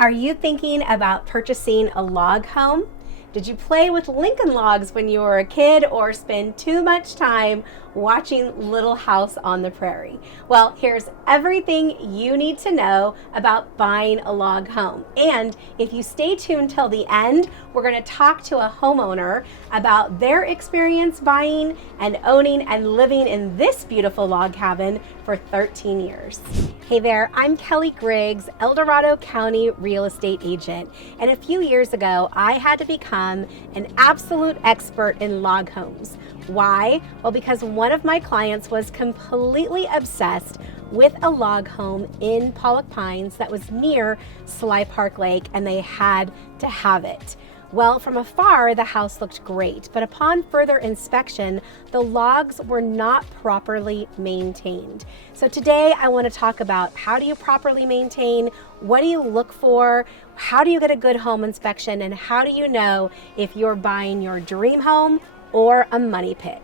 Are you thinking about purchasing a log home? Did you play with Lincoln logs when you were a kid or spend too much time watching Little House on the Prairie? Well, here's everything you need to know about buying a log home. And if you stay tuned till the end, we're going to talk to a homeowner about their experience buying and owning and living in this beautiful log cabin for 13 years. Hey there, I'm Kelli Griggs, Dorado County real estate agent. And a few years ago, I had to become an absolute expert in log homes. Why? Well, because one of my clients was completely obsessed with a log home in Pollock Pines that was near Sly Park Lake, and they had to have it. Well, from afar, the house looked great, but upon further inspection, the logs were not properly maintained. So today I want to talk about how do you properly maintain, what do you look for, how do you get a good home inspection, and how do you know if you're buying your dream home or a money pit.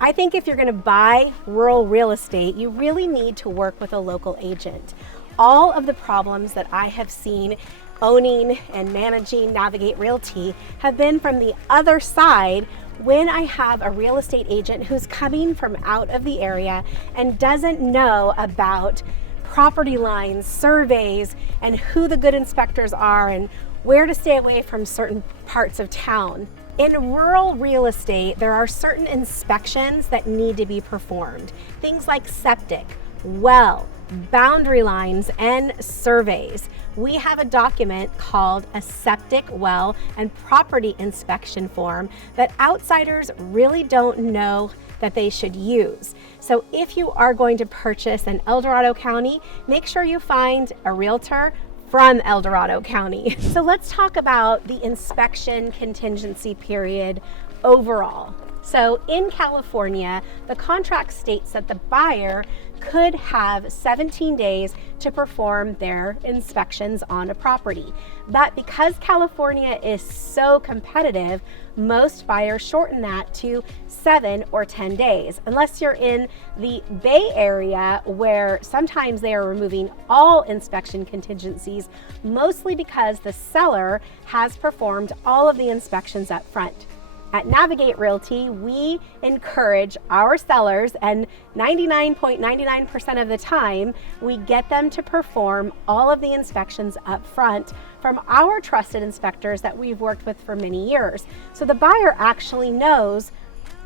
I think if you're going to buy rural real estate, you really need to work with a local agent. All of the problems that I have seen owning and managing Navigate Realty have been from the other side when I have a real estate agent who's coming from out of the area and doesn't know about property lines, surveys, and who the good inspectors are and where to stay away from certain parts of town. In rural real estate, there are certain inspections that need to be performed. Things like septic, well, boundary lines, and surveys. We have a document called a septic, well, and property inspection form that outsiders really don't know that they should use. So if you are going to purchase in Dorado County, make sure you find a realtor from Dorado County. So let's talk about the inspection contingency period overall. So in California, the contract states that the buyer could have 17 days to perform their inspections on a property. But because California is so competitive, most buyers shorten that to 7 or 10 days, unless you're in the Bay Area where sometimes they are removing all inspection contingencies, mostly because the seller has performed all of the inspections up front. At Navigate Realty, we encourage our sellers, and 99.99% of the time, we get them to perform all of the inspections up front from our trusted inspectors that we've worked with for many years. So the buyer actually knows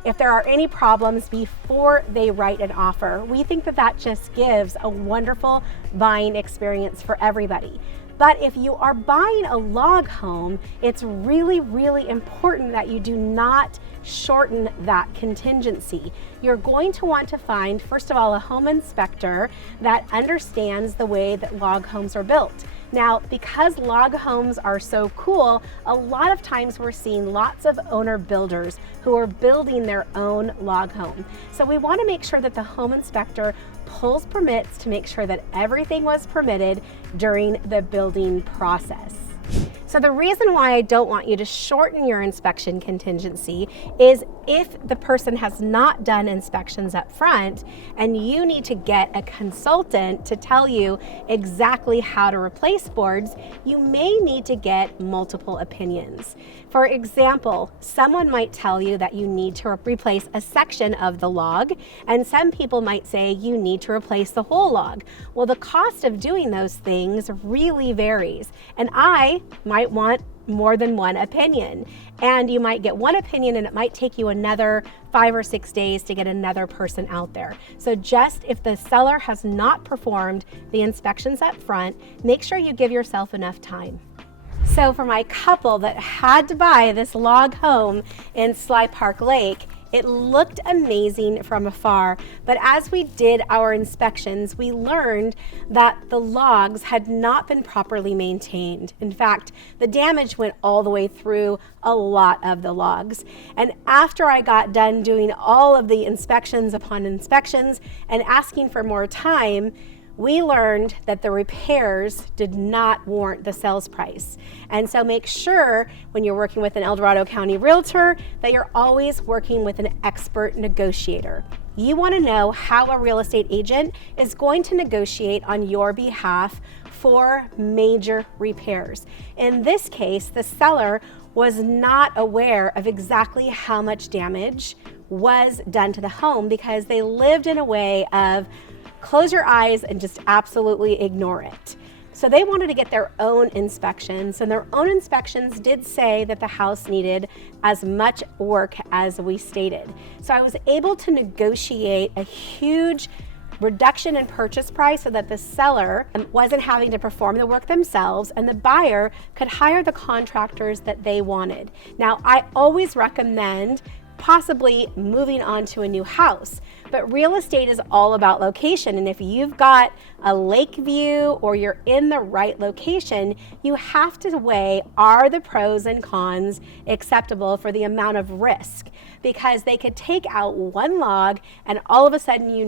if there are any problems before they write an offer. We think that that just gives a wonderful buying experience for everybody. But if you are buying a log home, it's really, really important that you do not shorten that contingency. You're going to want to find, first of all, a home inspector that understands the way that log homes are built. Now, because log homes are so cool, a lot of times we're seeing lots of owner builders who are building their own log home. So we want to make sure that the home inspector pulls permits to make sure that everything was permitted during the building process. So the reason why I don't want you to shorten your inspection contingency is if the person has not done inspections up front and you need to get a consultant to tell you exactly how to replace boards, you may need to get multiple opinions. For example, someone might tell you that you need to replace a section of the log, and some people might say you need to replace the whole log. Well, the cost of doing those things really varies, and I might want more than one opinion. And you might get one opinion and it might take you another 5 or 6 days to get another person out there. So just if the seller has not performed the inspections up front, make sure you give yourself enough time. So for my couple that had to buy this log home in Sly Park Lake, it looked amazing from afar, but as we did our inspections, we learned that the logs had not been properly maintained. In fact, the damage went all the way through a lot of the logs. And after I got done doing all of the inspections upon inspections and asking for more time, we learned that the repairs did not warrant the sales price. And so make sure when you're working with an Dorado County realtor that you're always working with an expert negotiator. You want to know how a real estate agent is going to negotiate on your behalf 4 major repairs. In this case, the seller was not aware of exactly how much damage was done to the home because they lived in a way of close your eyes and just absolutely ignore it. So they wanted to get their own inspections, and their own inspections did say that the house needed as much work as we stated. So I was able to negotiate a huge reduction in purchase price so that the seller wasn't having to perform the work themselves and the buyer could hire the contractors that they wanted. Now, I always recommend possibly moving on to a new house, but real estate is all about location, and if you've got a lake view or you're in the right location, you have to weigh, are the pros and cons acceptable for the amount of risk? Because they could take out one log and all of a sudden you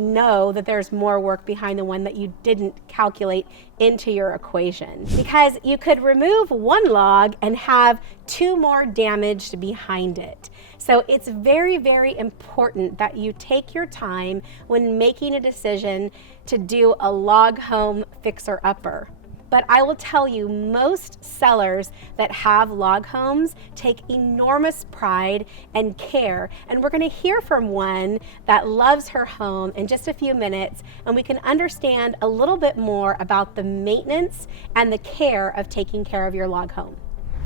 know that there's more work behind the one that you didn't calculate into your equation. Because you could remove one log and have 2 more damaged behind it. So it's very, very important that you take your time when making a decision to do a log home fixer-upper. But I will tell you, most sellers that have log homes take enormous pride and care. And we're going to hear from one that loves her home in just a few minutes, and we can understand a little bit more about the maintenance and the care of taking care of your log home.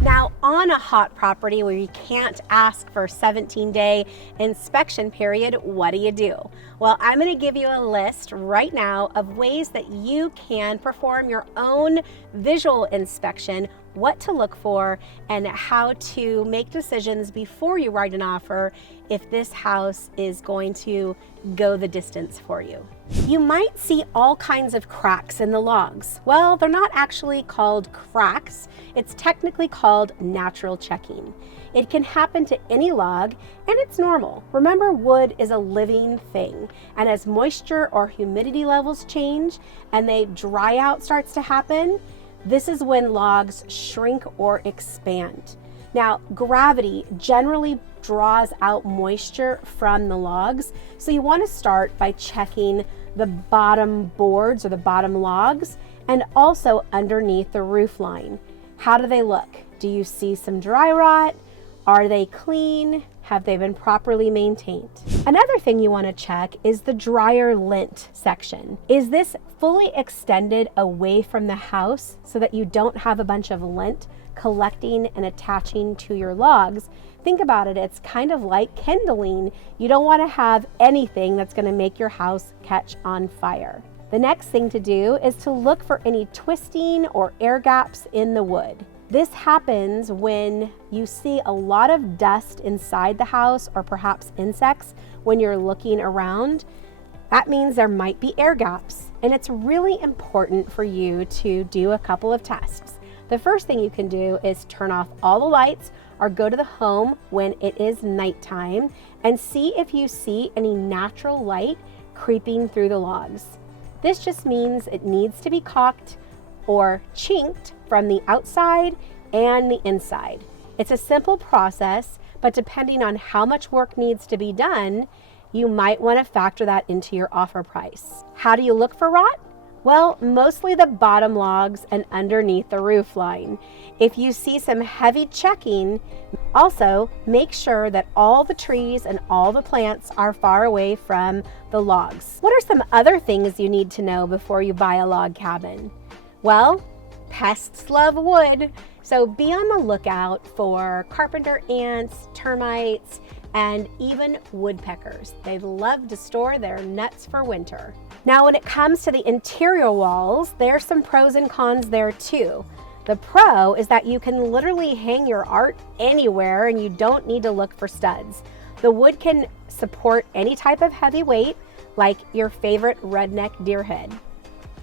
Now, on a hot property where you can't ask for a 17-day inspection period, what do? Well, I'm going to give you a list right now of ways that you can perform your own visual inspection, what to look for, and how to make decisions before you write an offer if this house is going to go the distance for you. You might see all kinds of cracks in the logs. Well, they're not actually called cracks. It's technically called natural checking. It can happen to any log, and it's normal. Remember, wood is a living thing, and as moisture or humidity levels change and they dry out starts to happen, this is when logs shrink or expand. Now, gravity generally draws out moisture from the logs, so you want to start by checking the bottom boards or the bottom logs and also underneath the roof line. How do they look? Do you see some dry rot? Are they clean? Have they been properly maintained? Another thing you want to check is the dryer lint section. Is this fully extended away from the house so that you don't have a bunch of lint collecting and attaching to your logs? Think about it, it's kind of like kindling. You don't want to have anything that's going to make your house catch on fire. The next thing to do is to look for any twisting or air gaps in the wood. This happens when you see a lot of dust inside the house or perhaps insects when you're looking around. That means there might be air gaps, and it's really important for you to do a couple of tests. The first thing you can do is turn off all the lights or go to the home when it is nighttime and see if you see any natural light creeping through the logs. This just means it needs to be caulked or chinked from the outside and the inside. It's a simple process, but depending on how much work needs to be done, you might want to factor that into your offer price. How do you look for rot? Well, mostly the bottom logs and underneath the roof line. If you see some heavy checking, also make sure that all the trees and all the plants are far away from the logs. What are some other things you need to know before you buy a log cabin? Well, pests love wood, so be on the lookout for carpenter ants, termites, and even woodpeckers. They love to store their nuts for winter. Now, when it comes to the interior walls, there's some pros and cons there too. The pro is that you can literally hang your art anywhere and you don't need to look for studs. The wood can support any type of heavy weight, like your favorite redneck deer head.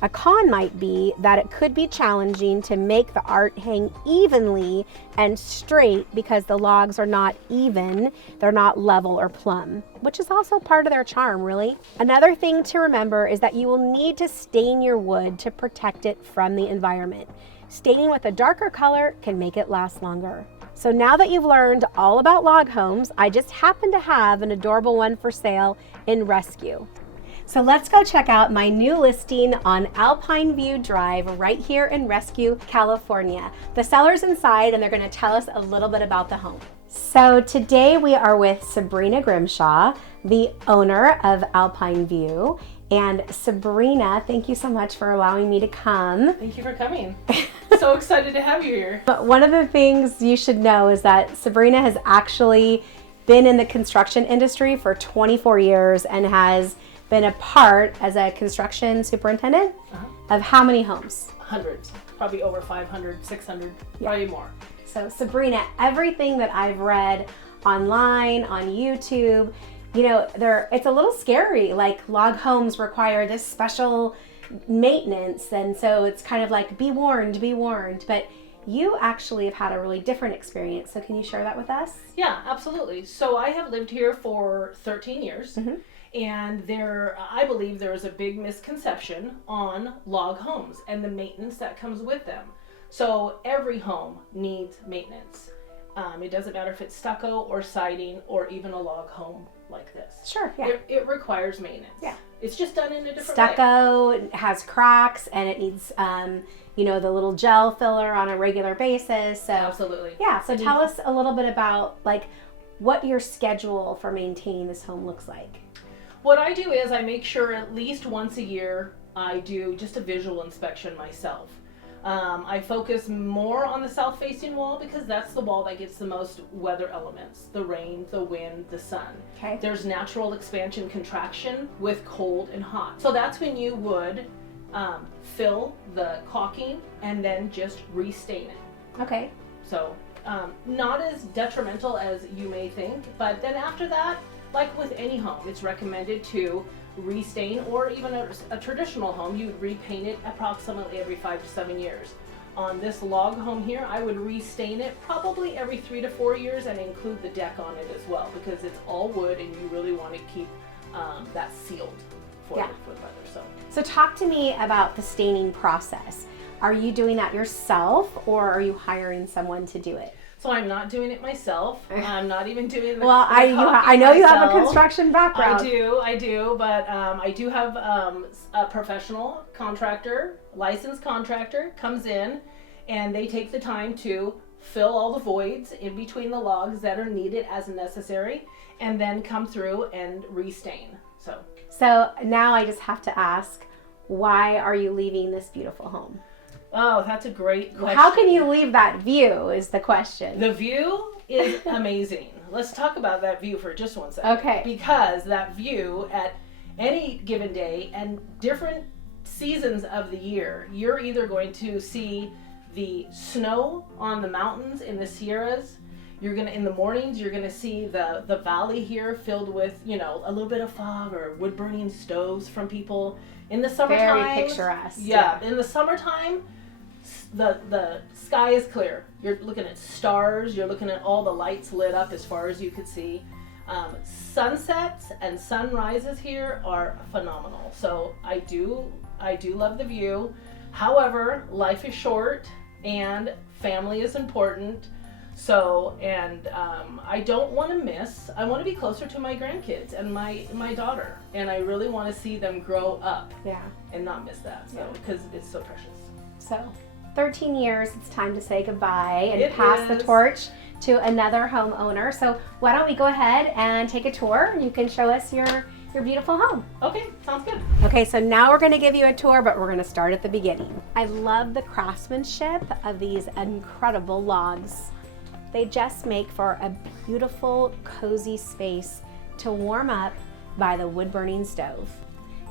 A con might be that it could be challenging to make the art hang evenly and straight because the logs are not even, they're not level or plumb, which is also part of their charm, really. Another thing to remember is that you will need to stain your wood to protect it from the environment. Staining with a darker color can make it last longer. So now that you've learned all about log homes, I just happen to have an adorable one for sale in rescue. So let's go check out my new listing on Alpine View Drive right here in Rescue, California. The seller's inside and they're going to tell us a little bit about the home. So today we are with Sabrina Grimshaw, the owner of Alpine View. And Sabrina, thank you so much for allowing me to come. Thank you for coming. So excited to have you here. But one of the things you should know is that Sabrina has actually been in the construction industry for 24 years and has been a part as a construction superintendent of how many homes? Hundreds, probably over 500, 600, probably more. So Sabrina, everything that I've read online, on YouTube, you know, it's a little scary. Like log homes require this special maintenance, and so it's kind of like be warned, be warned. But you actually have had a really different experience. So can you share that with us? Yeah, absolutely. So I have lived here for 13 years. And I believe there is a big misconception on log homes and the maintenance that comes with them. So every home needs maintenance. It doesn't matter if it's stucco or siding or even a log home like this. Sure, yeah. It requires maintenance. Yeah. It's just done in a different way. Stucco has cracks and it needs, you know, the little gel filler on a regular basis. So absolutely. Yeah, so tell us a little bit about like what your schedule for maintaining this home looks like. What I do is I make sure at least once a year I do just a visual inspection myself. I focus more on the south-facing wall because that's the wall that gets the most weather elements, the rain, the wind, the sun. Okay. There's natural expansion contraction with cold and hot. So that's when you would fill the caulking and then just restain it. Okay. So not as detrimental as you may think, but then after that, like with any home, it's recommended to restain, or even a traditional home, you would repaint it approximately every 5 to 7 years. On this log home here, I would restain it probably every 3 to 4 years and include the deck on it as well, because it's all wood and you really want to keep that sealed for the weather. So talk to me about the staining process. Are you doing that yourself or are you hiring someone to do it? So I'm not doing it myself. I'm not even doing the Well, I know myself. You have a construction background. I do, but I do have a professional contractor, licensed contractor, comes in and they take the time to fill all the voids in between the logs that are needed as necessary and then come through and restain. So now I just have to ask, why are you leaving this beautiful home? Oh, that's a great question. How can you leave that view is the question. The view is amazing. Let's talk about that view for just 1 second. Okay. Because that view at any given day and different seasons of the year, you're either going to see the snow on the mountains in the Sierras. In the mornings, you're gonna see the valley here filled with, you know, a little bit of fog or wood burning stoves from people. In the summertime, very picturesque. Yeah, in the summertime, the sky is clear. You're looking at stars. You're looking at all the lights lit up as far as you could see. Sunsets and sunrises here are phenomenal. So I do love the view. However, life is short and family is important. So, and I don't want to miss. I want to be closer to my grandkids and my daughter, and I really want to see them grow up. Yeah. And not miss that. So, because it's so precious. So, 13 years, it's time to say goodbye and pass the torch to another homeowner. So why don't we go ahead and take a tour and you can show us your beautiful home. Okay, sounds good. Okay, so now we're gonna give you a tour, but we're gonna start at the beginning. I love the craftsmanship of these incredible logs. They just make for a beautiful, cozy space to warm up by the wood burning stove.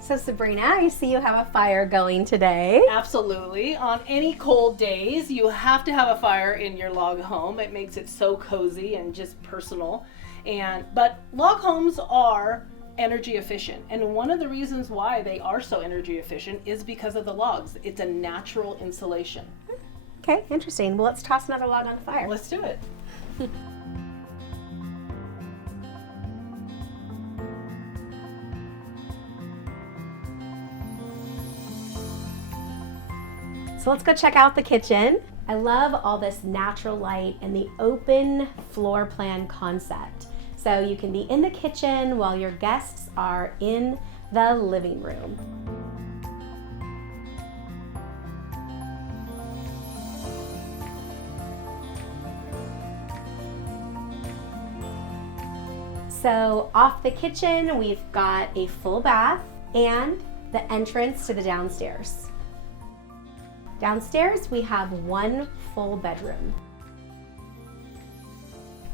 So Sabrina, I see you have a fire going today. Absolutely. On any cold days, you have to have a fire in your log home. It makes it so cozy and just personal. But log homes are energy efficient. And one of the reasons why they are so energy efficient is because of the logs. It's a natural insulation. Okay, interesting. Well, let's toss another log on the fire. Let's do it. So let's go check out the kitchen. I love all this natural light and the open floor plan concept. So you can be in the kitchen while your guests are in the living room. So off the kitchen, we've got a full bath and the entrance to the downstairs. Downstairs, we have one full bedroom.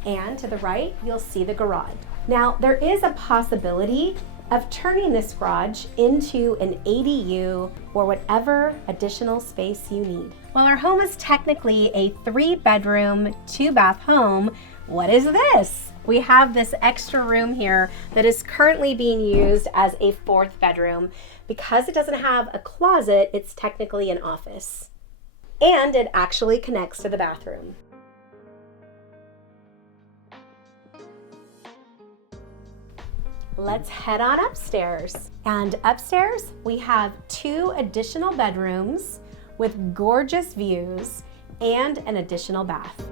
And to the right, you'll see the garage. Now, there is a possibility of turning this garage into an ADU or whatever additional space you need. While our home is technically a 3-bedroom, 2-bath home, what is this? We have this extra room here that is currently being used as a 4th bedroom. Because it doesn't have a closet, it's technically an office. And it actually connects to the bathroom. Let's head on upstairs. And upstairs, we have 2 additional bedrooms with gorgeous views and an additional bath.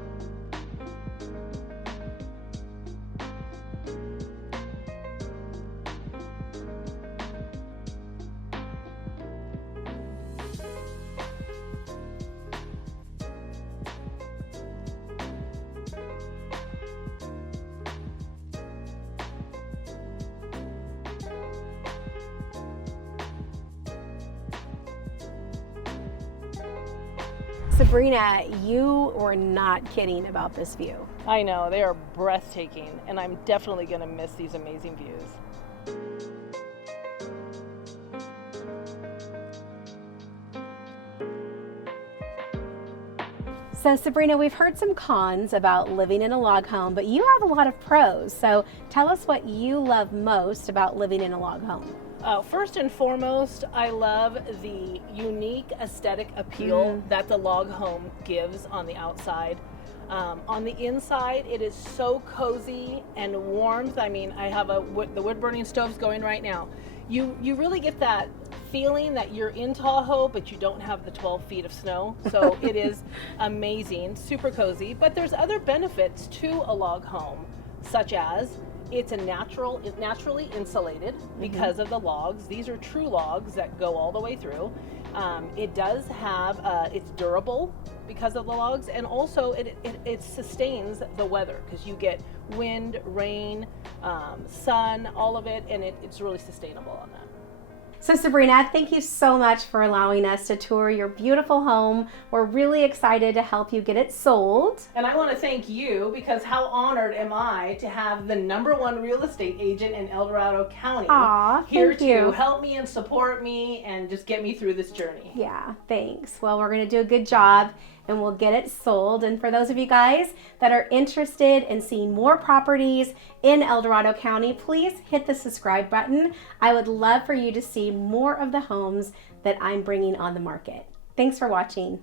Sabrina, you were not kidding about this view. I know, they are breathtaking, and I'm definitely going to miss these amazing views. So Sabrina, we've heard some cons about living in a log home, but you have a lot of pros. So tell us what you love most about living in a log home. First and foremost, I love the unique aesthetic appeal that the log home gives on the outside. On the inside, it is so cozy and warmth. I mean, I have the wood burning stoves going right now. You really get that feeling that you're in Tahoe, but you don't have the 12 feet of snow. So it is amazing, super cozy. But there's other benefits to a log home, such as it's naturally insulated because of the logs. These are true logs that go all the way through. It does have, it's durable because of the logs, and also it sustains the weather because you get wind, rain, sun, all of it, and it's really sustainable on that. So Sabrina, thank you so much for allowing us to tour your beautiful home. We're really excited to help you get it sold. And I want to thank you because how honored am I to have the #1 real estate agent in El Dorado County here to help me and support me and just get me through this journey. Yeah, thanks. Well, we're going to do a good job and we'll get it sold. And for those of you guys that are interested in seeing more properties in El Dorado County, please hit the subscribe button. I would love for you to see more of the homes that I'm bringing on the market. Thanks for watching.